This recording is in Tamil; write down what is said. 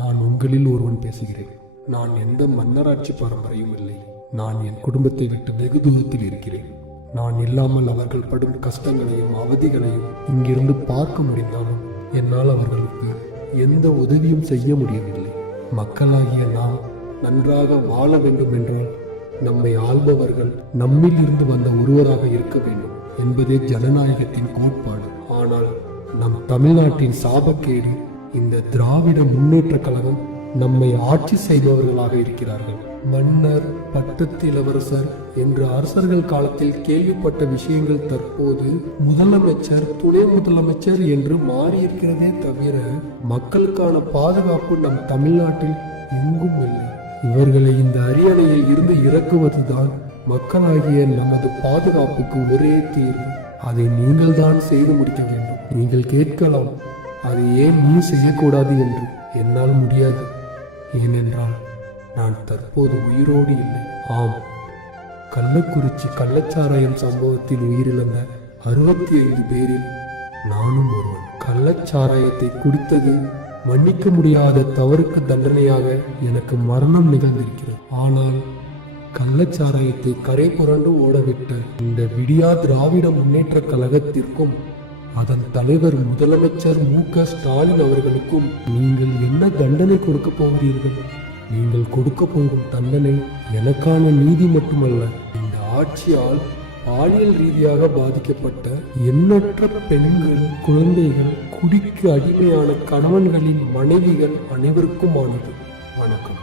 நான் உங்களில் ஒருவன் பேசுகிறேன். நான் எந்த மன்னராட்சி பரம்பரையும் இல்லை. நான் என் குடும்பத்தை விட்டு வெகு தூரத்தில் இருக்கிறேன். நான் இல்லாமல் அவர்கள் படும் கஷ்டங்களையும் அவதிகளையும் இங்கிருந்து பார்க்க முடிந்தாலும் என்னால் அவர்களுக்கு எந்த உதவியும் செய்ய முடியவில்லை. மக்களாகிய நாம் நன்றாக வாழ வேண்டும் என்றால் நம்மை ஆள்பவர்கள் நம்மில் இருந்து வந்த ஒருவராக இருக்க வேண்டும் என்பதே ஜனநாயகத்தின் கோட்பாடு. ஆனால் நம் தமிழ்நாட்டின் சாபக்கேடு இந்த திராவிட முன்னேற்ற கழகம் நம்மை ஆட்சி செய்பவர்களாக இருக்கிறார்கள். மன்னர், பட்டத்து இளவரசர் என்று அரசர்கள் காலத்தில் கேள்விப்பட்ட விஷயங்கள் தற்போது முதலமைச்சர், துணை முதலமைச்சர் என்று மாறியிருக்கிறதே தவிர மக்களுக்கான பாதுகாப்பு நம் தமிழ்நாட்டில் எங்கும் இல்லை. இவர்களை இந்த அரியணையில் இருந்து இறக்குவதுதான் மக்களாகிய நமது பாதுகாப்புக்கு ஒரே தீர்வு. அதை நீங்கள் தான் செய்து முடிக்க வேண்டும். நீங்கள் கேட்கலாம், அதை ஏன் நீ செய்யக்கூடாது என்று. என்னால் முடியாது. ஏனென்றால் நான் தற்போது உயிரோடு இல்லை. ஆம், கள்ளக்குறிச்சி கள்ளச்சாராயம் சம்பவத்தில் உயிரிழந்த 65 பேரில் நானும் ஒருவன். கள்ளச்சாராயத்தை குடித்தது மன்னிக்க முடியாத தவறுக்கு தண்டனையாக எனக்கு மரணம் நிகழ்ந்திருக்கிறது. ஆனால் கள்ளச்சாராயத்தை கரை புரண்டு ஓடவிட்ட இந்த விடியா திராவிட முன்னேற்ற கழகத்திற்கும் அதன் தலைவர் முதலமைச்சர் மு.க. ஸ்டாலின் அவர்களுக்கும் நீங்கள் என்ன தண்டனை கொடுக்க போகிறீர்கள்? நீங்கள் கொடுக்க போகும் தண்டனை எனக்கான நீதி மட்டுமல்ல, இந்த ஆட்சியால் பாலியல் ரீதியாக பாதிக்கப்பட்ட எண்ணற்ற பெண்கள், குழந்தைகள், குடிக்கு அடிமையான கணவன்களின் மனைவிகள் அனைவருக்குமானது. வணக்கம்.